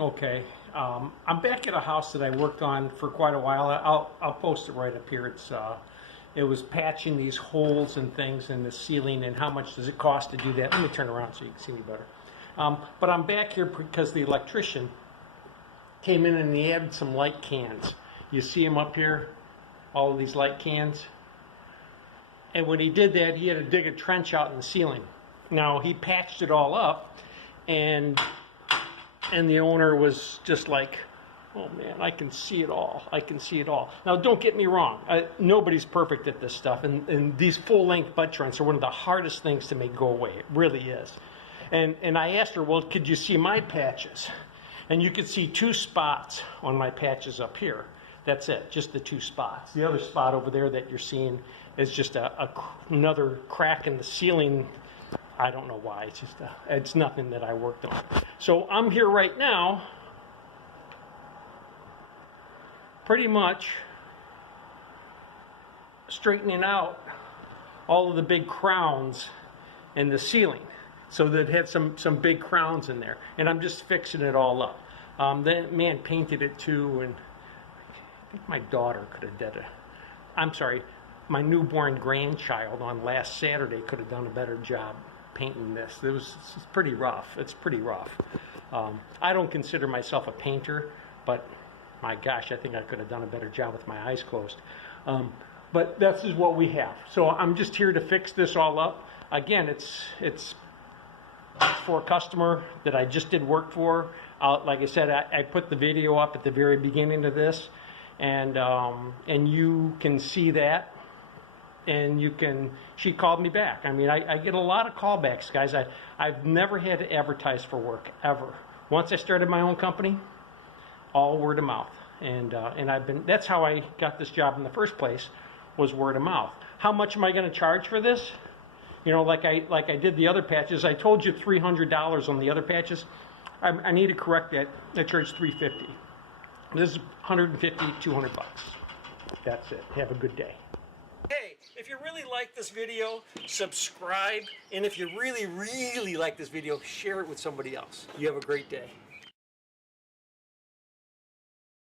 Okay, I'm back at a house that I worked on for quite a while. I'll post it right up here. It was patching these holes and things in the ceiling, and how much does it cost to do that? Let me turn around so you can see me better. But I'm back here because the electrician came in and he added some light cans. You see them up here, all of these light cans. And when he did that, he had to dig a trench out in the ceiling. Now he patched it all up, and the owner was just like, oh man, I can see it all. I can see it all. Now don't get me wrong, nobody's perfect at this stuff, and these full-length butt joints are one of the hardest things to make go away. It really is. And I asked her, well, could you see my patches? And you could see 2 spots on my patches up here. That's it, just the 2 spots. The other spot over there that you're seeing is just another crack in the ceiling. I don't know why. It's nothing that I worked on. So I'm here right now, pretty much straightening out all of the big crowns in the ceiling. So that it had some big crowns in there, and I'm just fixing it all up. The man painted it too, and I think my daughter could have did it. I'm sorry, my newborn grandchild on last Saturday could have done a better job painting this. It's pretty rough. It's pretty rough. I don't consider myself a painter, but my gosh, I think I could have done a better job with my eyes closed. But this is what we have. So I'm just here to fix this all up. Again, it's for a customer that I just did work for. Like I said, I put the video up at the very beginning of this, and you can see that. And she called me back. I mean, I get a lot of callbacks, guys. I've never had to advertise for work, ever. Once I started my own company, all word of mouth. And that's how I got this job in the first place, was word of mouth. How much am I going to charge for this? You know, like I did the other patches. I told you $300 on the other patches. I need to correct that. I charge $350. This is $150, $200. That's it. Have a good day. Hey, if you really like this video, subscribe. And if you really, really like this video, share it with somebody else. You have a great day.